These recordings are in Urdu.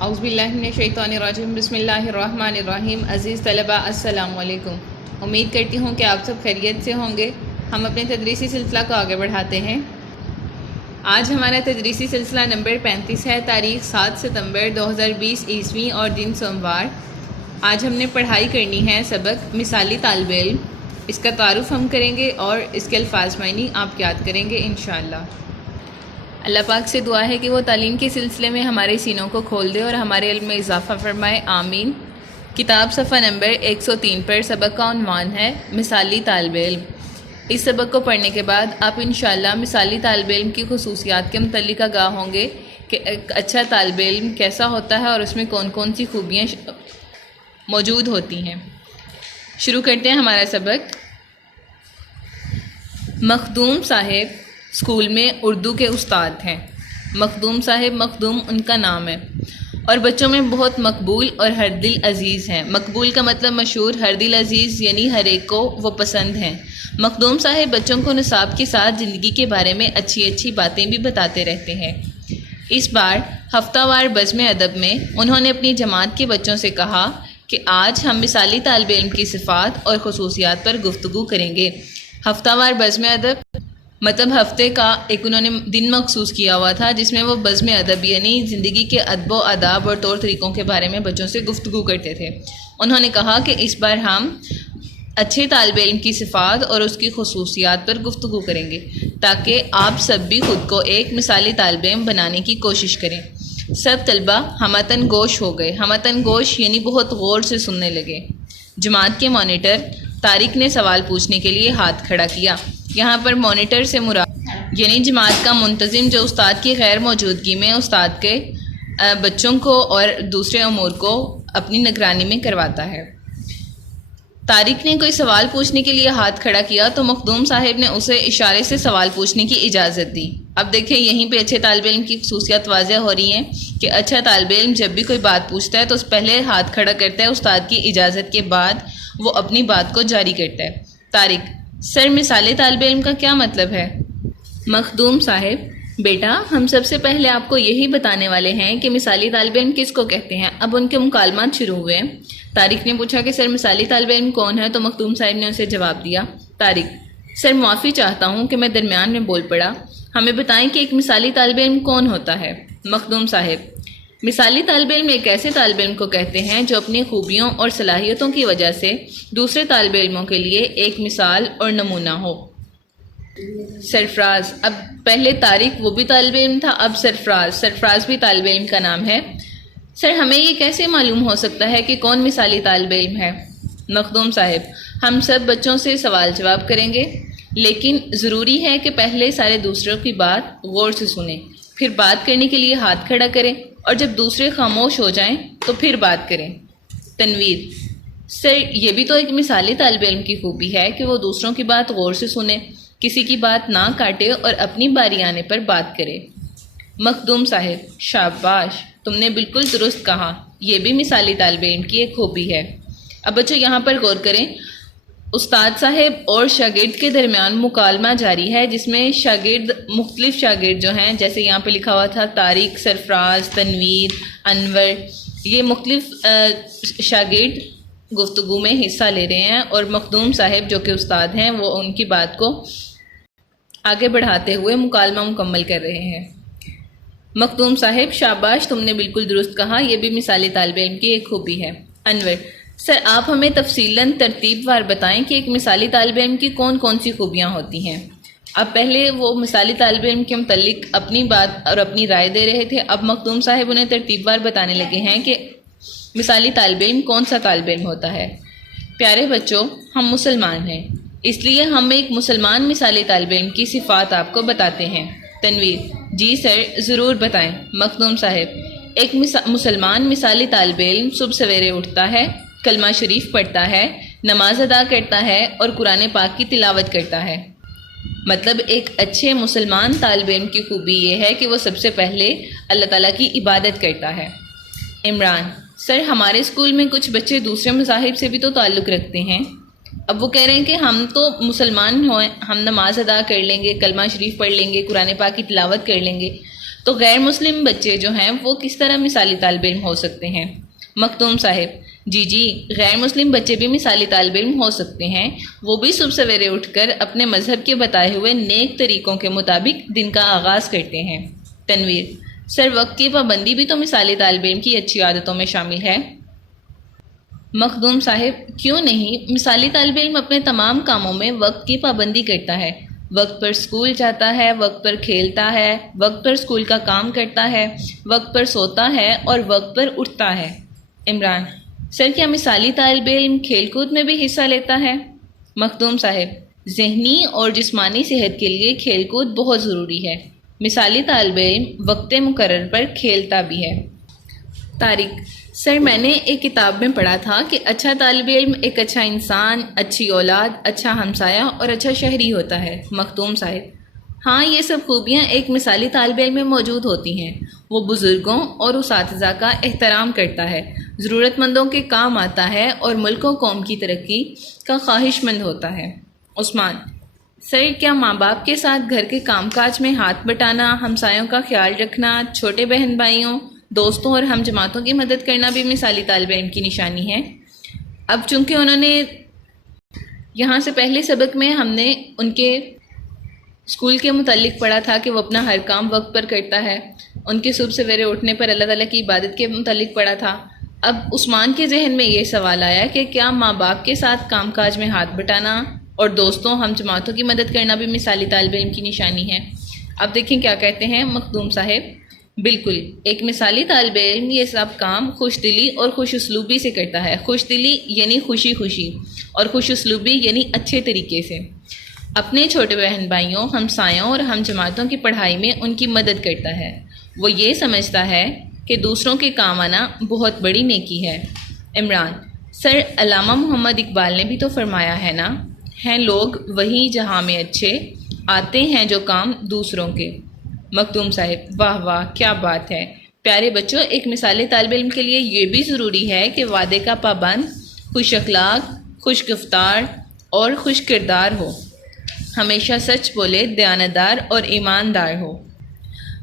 اعوذ باللہ من الشیطان الرجیم، بسم اللہ الرحمن الرحیم۔ عزیز طلباء السلام علیکم، امید کرتی ہوں کہ آپ سب خیریت سے ہوں گے۔ ہم اپنے تدریسی سلسلہ کو آگے بڑھاتے ہیں۔ آج ہمارا تدریسی سلسلہ نمبر 35 ہے، تاریخ 7 ستمبر 2020 عیسوی اور دن سوموار۔ آج ہم نے پڑھائی کرنی ہے سبق مثالی طالب علم۔ اس کا تعارف ہم کریں گے اور اس کے الفاظ معنی آپ یاد کریں گے انشاءاللہ۔ اللہ پاک سے دعا ہے کہ وہ تعلیم کے سلسلے میں ہمارے سینوں کو کھول دے اور ہمارے علم میں اضافہ فرمائے، آمین۔ کتاب صفحہ نمبر 103 پر سبق کا عنوان ہے مثالی طالب علم۔ اس سبق کو پڑھنے کے بعد آپ انشاءاللہ مثالی طالب علم کی خصوصیات کے متعلق آگاہ ہوں گے کہ ایک اچھا طالب علم کیسا ہوتا ہے اور اس میں کون کون سی خوبیاں موجود ہوتی ہیں۔ شروع کرتے ہیں ہمارا سبق۔ مخدوم صاحب اسکول میں اردو کے استاد ہیں۔ مخدوم صاحب، مخدوم ان کا نام ہے اور بچوں میں بہت مقبول اور ہر دل عزیز ہیں۔ مقبول کا مطلب مشہور، ہر دل عزیز یعنی ہر ایک کو وہ پسند ہیں۔ مخدوم صاحب بچوں کو نصاب کے ساتھ زندگی کے بارے میں اچھی اچھی باتیں بھی بتاتے رہتے ہیں۔ اس بار ہفتہ وار بزم ادب میں انہوں نے اپنی جماعت کے بچوں سے کہا کہ آج ہم مثالی طالب علم کی صفات اور خصوصیات پر گفتگو کریں گے۔ ہفتہ وار بزم ادب مطلب ہفتے کا ایک انہوں نے دن مخصوص کیا ہوا تھا جس میں وہ بزم ادب یعنی زندگی کے ادب و آداب اور طور طریقوں کے بارے میں بچوں سے گفتگو کرتے تھے۔ انہوں نے کہا کہ اس بار ہم اچھے طالب علم کی صفات اور اس کی خصوصیات پر گفتگو کریں گے تاکہ آپ سب بھی خود کو ایک مثالی طالب علم بنانے کی کوشش کریں۔ سب طلبہ ہمتن گوش ہو گئے۔ ہمتن گوش یعنی بہت غور سے سننے لگے۔ جماعت کے مانیٹر طارق نے سوال پوچھنے کے لیے ہاتھ کھڑا کیا۔ یہاں پر مانیٹر سے مراد یعنی جماعت کا منتظم جو استاد کی غیر موجودگی میں استاد کے بچوں کو اور دوسرے امور کو اپنی نگرانی میں کرواتا ہے۔ طارق نے کوئی سوال پوچھنے کے لیے ہاتھ کھڑا کیا تو مخدوم صاحب نے اسے اشارے سے سوال پوچھنے کی اجازت دی۔ اب دیکھیں یہیں پہ اچھے طالب علم کی خصوصیات واضح ہو رہی ہیں کہ اچھا طالب علم جب بھی کوئی بات پوچھتا ہے تو اس پہلے ہاتھ کھڑا کرتا ہے، استاد کی اجازت کے بعد وہ اپنی بات کو جاری کرتا ہے۔ طارق: سر مثالی طالب علم کا کیا مطلب ہے؟ مخدوم صاحب: بیٹا ہم سب سے پہلے آپ کو یہی بتانے والے ہیں کہ مثالی طالب علم کس کو کہتے ہیں۔ اب ان کے مکالمات شروع ہوئے۔ طارق نے پوچھا کہ سر مثالی طالب علم کون ہے تو مخدوم صاحب نے اسے جواب دیا۔ طارق: سر معافی چاہتا ہوں کہ میں درمیان میں بول پڑا، ہمیں بتائیں کہ ایک مثالی طالب علم کون ہوتا ہے۔ مخدوم صاحب: مثالی طالب علم ایک ایسے طالب علم کو کہتے ہیں جو اپنی خوبیوں اور صلاحیتوں کی وجہ سے دوسرے طالب علموں کے لیے ایک مثال اور نمونہ ہو۔ سرفراز: اب پہلے طارق وہ بھی طالب علم تھا، اب سرفراز بھی طالب علم کا نام ہے۔ سر ہمیں یہ کیسے معلوم ہو سکتا ہے کہ کون مثالی طالب علم ہے؟ مخدوم صاحب: ہم سب بچوں سے سوال جواب کریں گے لیکن ضروری ہے کہ پہلے سارے دوسروں کی بات غور سے سنیں، پھر بات کرنے کے لیے ہاتھ کھڑا کریں اور جب دوسرے خاموش ہو جائیں تو پھر بات کریں۔ تنویر: سر یہ بھی تو ایک مثالی طالب علم کی خوبی ہے کہ وہ دوسروں کی بات غور سے سنے، کسی کی بات نہ کاٹے اور اپنی باری آنے پر بات کرے۔ مخدوم صاحب: شاباش، تم نے بالکل درست کہا، یہ بھی مثالی طالب علم کی ایک خوبی ہے۔ اب بچوں یہاں پر غور کریں، استاد صاحب اور شاگرد کے درمیان مکالمہ جاری ہے جس میں مختلف شاگرد جو ہیں، جیسے یہاں پہ لکھا ہوا تھا طارق، سرفراز، تنویر، انور، یہ مختلف شاگرد گفتگو میں حصہ لے رہے ہیں اور مخدوم صاحب جو کہ استاد ہیں وہ ان کی بات کو آگے بڑھاتے ہوئے مکالمہ مکمل کر رہے ہیں۔ مخدوم صاحب: شاباش، تم نے بالکل درست کہا، یہ بھی مثالی طالب علم کی ایک خوبی ہے۔ انور: سر آپ ہمیں تفصیلاً ترتیب وار بتائیں کہ ایک مثالی طالب علم کی کون کون سی خوبیاں ہوتی ہیں۔ اب پہلے وہ مثالی طالب علم کے متعلق اپنی بات اور اپنی رائے دے رہے تھے، اب مخدوم صاحب انہیں ترتیب وار بتانے لگے ہیں کہ مثالی طالب علم کون سا طالب علم ہوتا ہے۔ پیارے بچوں، ہم مسلمان ہیں، اس لیے ہم ایک مسلمان مثالی طالب علم کی صفات آپ کو بتاتے ہیں۔ تنویر: جی سر ضرور بتائیں۔ مخدوم صاحب: ایک مسلمان مثالی طالب علم صبح سویرے اٹھتا ہے، کلمہ شریف پڑھتا ہے، نماز ادا کرتا ہے اور قرآن پاک کی تلاوت کرتا ہے۔ مطلب ایک اچھے مسلمان طالب علم کی خوبی یہ ہے کہ وہ سب سے پہلے اللہ تعالیٰ کی عبادت کرتا ہے۔ عمران: سر ہمارے اسکول میں کچھ بچے دوسرے مذاہب سے بھی تو تعلق رکھتے ہیں۔ اب وہ کہہ رہے ہیں کہ ہم تو مسلمان ہوئے، ہم نماز ادا کر لیں گے، کلمہ شریف پڑھ لیں گے، قرآن پاک کی تلاوت کر لیں گے، تو غیر مسلم بچے جو ہیں وہ کس طرح مثالی طالب علم ہو سکتے ہیں؟ مخدوم صاحب: جی غیر مسلم بچے بھی مثالی طالب علم ہو سکتے ہیں، وہ بھی صبح سویرے اٹھ کر اپنے مذہب کے بتائے ہوئے نیک طریقوں کے مطابق دن کا آغاز کرتے ہیں۔ تنویر: سر وقت کی پابندی بھی تو مثالی طالب علم کی اچھی عادتوں میں شامل ہے۔ مخدوم صاحب: کیوں نہیں، مثالی طالب علم اپنے تمام کاموں میں وقت کی پابندی کرتا ہے، وقت پر اسکول جاتا ہے، وقت پر کھیلتا ہے، وقت پر اسکول کا کام کرتا ہے، وقت پر سوتا ہے اور وقت پر اٹھتا ہے۔ عمران: سر کیا مثالی طالب علم کھیل کود میں بھی حصہ لیتا ہے؟ مخدوم صاحب: ذہنی اور جسمانی صحت کے لیے کھیل کود بہت ضروری ہے، مثالی طالب علم وقت مقرر پر کھیلتا بھی ہے۔ طارق: سر میں نے ایک کتاب میں پڑھا تھا کہ اچھا طالب علم ایک اچھا انسان، اچھی اولاد، اچھا ہمسایہ اور اچھا شہری ہوتا ہے۔ مخدوم صاحب: ہاں، یہ سب خوبیاں ایک مثالی طالب علم میں موجود ہوتی ہیں۔ وہ بزرگوں اور اساتذہ کا احترام کرتا ہے، ضرورت مندوں کے کام آتا ہے اور ملک و قوم کی ترقی کا خواہش مند ہوتا ہے۔ عثمان: سر کیا ماں باپ کے ساتھ گھر کے کام کاج میں ہاتھ بٹانا، ہمسایوں کا خیال رکھنا، چھوٹے بہن بھائیوں، دوستوں اور ہم جماعتوں کی مدد کرنا بھی مثالی طالب علم کی نشانی ہے؟ اب چونکہ انہوں نے یہاں سے پہلے سبق میں ہم نے ان کے اسکول کے متعلق پڑھا تھا کہ وہ اپنا ہر کام وقت پر کرتا ہے، ان کے صبح سویرے اٹھنے پر اللہ تعالیٰ کی عبادت کے متعلق پڑھا تھا۔ اب عثمان کے ذہن میں یہ سوال آیا کہ کیا ماں باپ کے ساتھ کام کاج میں ہاتھ بٹانا اور دوستوں ہم جماعتوں کی مدد کرنا بھی مثالی طالب علم کی نشانی ہے؟ اب دیکھیں کیا کہتے ہیں مخدوم صاحب۔ بالکل، ایک مثالی طالب علم یہ سب کام خوش دلی اور خوش اسلوبی سے کرتا ہے۔ خوش دلی یعنی خوشی خوشی، اور خوش اسلوبی یعنی اچھے طریقے سے اپنے چھوٹے بہن بھائیوں، ہمسایوں اور ہم جماعتوں کی پڑھائی میں ان کی مدد کرتا ہے۔ وہ یہ سمجھتا ہے کہ دوسروں کے کام آنا بہت بڑی نیکی ہے۔ عمران: سر علامہ محمد اقبال نے بھی تو فرمایا ہے نا، ہیں لوگ وہی جہاں میں اچھے، آتے ہیں جو کام دوسروں کے۔ مخدوم صاحب: واہ واہ، کیا بات ہے! پیارے بچوں، ایک مثالی طالب علم کے لیے یہ بھی ضروری ہے کہ وعدے کا پابند، خوش اخلاق، خوش گفتار اور خوش کردار ہو، ہمیشہ سچ بولے، دیانتدار اور ایماندار ہو۔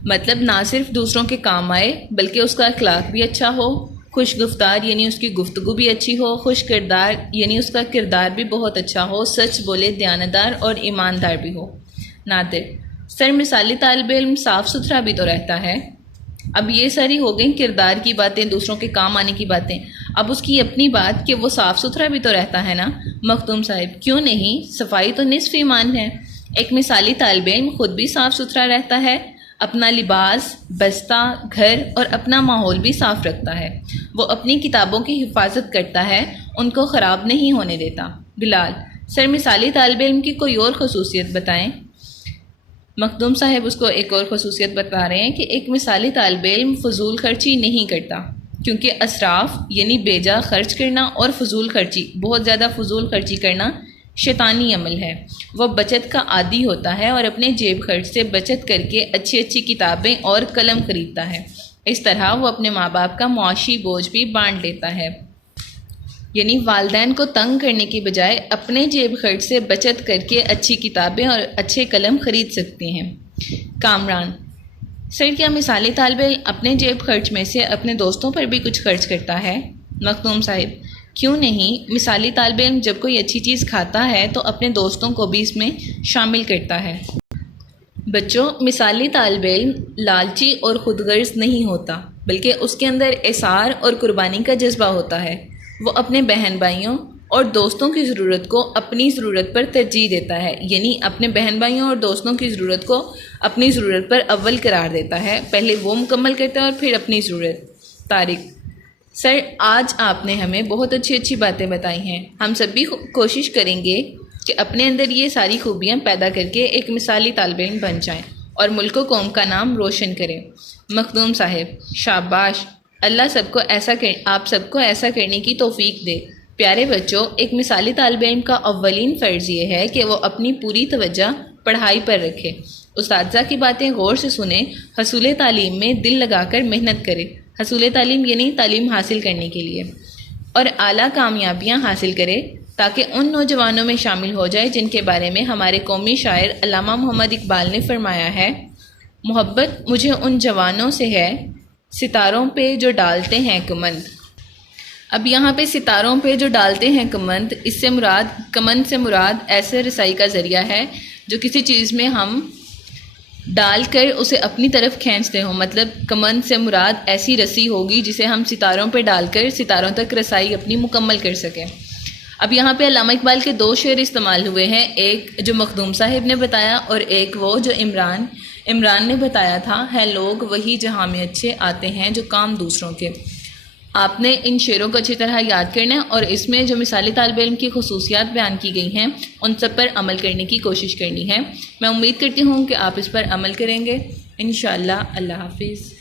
مطلب نہ صرف دوسروں کے کام آئے بلکہ اس کا اخلاق بھی اچھا ہو، خوش گفتار یعنی اس کی گفتگو بھی اچھی ہو، خوش کردار یعنی اس کا کردار بھی بہت اچھا ہو، سچ بولے، دیانتدار اور ایماندار بھی ہو۔ ناطق: سر مثالی طالب علم صاف ستھرا بھی تو رہتا ہے۔ اب یہ ساری ہو گئیں کردار کی باتیں، دوسروں کے کام آنے کی باتیں، اب اس کی اپنی بات کہ وہ صاف ستھرا بھی تو رہتا ہے نا۔ مخدوم صاحب: کیوں نہیں، صفائی تو نصف ایمان ہے۔ ایک مثالی طالب علم خود بھی صاف ستھرا رہتا ہے، اپنا لباس، بستہ، گھر اور اپنا ماحول بھی صاف رکھتا ہے، وہ اپنی کتابوں کی حفاظت کرتا ہے، ان کو خراب نہیں ہونے دیتا۔ بلال: سر مثالی طالب علم کی کوئی اور خصوصیت بتائیں۔ مخدوم صاحب اس کو ایک اور خصوصیت بتا رہے ہیں کہ ایک مثالی طالب علم فضول خرچی نہیں کرتا، کیونکہ اسراف یعنی بیجا خرچ کرنا اور فضول خرچی، بہت زیادہ فضول خرچی کرنا شیطانی عمل ہے۔ وہ بچت کا عادی ہوتا ہے اور اپنے جیب خرچ سے بچت کر کے اچھی اچھی کتابیں اور قلم خریدتا ہے۔ اس طرح وہ اپنے ماں باپ کا معاشی بوجھ بھی بانٹ لیتا ہے، یعنی والدین کو تنگ کرنے کی بجائے اپنے جیب خرچ سے بچت کر کے اچھی کتابیں اور اچھے قلم خرید سکتے ہیں۔ کامران: سر کیا مثالی طالب علم اپنے جیب خرچ میں سے اپنے دوستوں پر بھی کچھ خرچ کرتا ہے؟ مخدوم صاحب: کیوں نہیں، مثالی طالب علم جب کوئی اچھی چیز کھاتا ہے تو اپنے دوستوں کو بھی اس میں شامل کرتا ہے۔ بچوں، مثالی طالب علم لالچی اور خود غرض نہیں ہوتا، بلکہ اس کے اندر اثار اور قربانی کا جذبہ ہوتا ہے۔ وہ اپنے بہن بھائیوں اور دوستوں کی ضرورت کو اپنی ضرورت پر ترجیح دیتا ہے، یعنی اپنے بہن بھائیوں اور دوستوں کی ضرورت کو اپنی ضرورت پر اول قرار دیتا ہے، پہلے وہ مکمل کرتا ہے اور پھر اپنی ضرورت۔ طارق: سر آج آپ نے ہمیں بہت اچھی باتیں بتائی ہیں، ہم سب بھی کوشش کریں گے کہ اپنے اندر یہ ساری خوبیاں پیدا کر کے ایک مثالی طالب علم بن جائیں اور ملک و قوم کا نام روشن کریں۔ مخدوم صاحب: شاباش، اللہ آپ سب کو ایسا کرنے کی توفیق دے۔ پیارے بچوں، ایک مثالی طالب علم کا اولین فرض یہ ہے کہ وہ اپنی پوری توجہ پڑھائی پر رکھے، اساتذہ کی باتیں غور سے سنیں، حصول تعلیم میں دل لگا کر محنت کرے، حصول تعلیم یعنی تعلیم حاصل کرنے کے لیے، اور اعلیٰ کامیابیاں حاصل کرے تاکہ ان نوجوانوں میں شامل ہو جائے جن کے بارے میں ہمارے قومی شاعر علامہ محمد اقبال نے فرمایا ہے، محبت مجھے ان جوانوں سے ہے ستاروں پہ جو ڈالتے ہیں کمند. اب یہاں پہ ستاروں پہ جو ڈالتے ہیں کمند، اس سے مراد، کمند سے مراد ایسے رسائی کا ذریعہ ہے جو کسی چیز میں ہم ڈال کر اسے اپنی طرف کھینچتے ہوں. مطلب کمند سے مراد ایسی رسی ہوگی جسے ہم ستاروں پہ ڈال کر ستاروں تک رسائی اپنی مکمل کر سکیں. اب یہاں پہ علامہ اقبال کے 2 شعر استعمال ہوئے ہیں، ایک جو مخدوم صاحب نے بتایا اور ایک وہ جو عمران نے بتایا تھا، ہے لوگ وہی جہاں میں اچھے آتے ہیں جو کام دوسروں کے. آپ نے ان شعروں کو اچھی طرح یاد کرنا ہے اور اس میں جو مثالی طالب علم کی خصوصیات بیان کی گئی ہیں ان سب پر عمل کرنے کی کوشش کرنی ہے. میں امید کرتی ہوں کہ آپ اس پر عمل کریں گے انشاءاللہ. اللہ حافظ.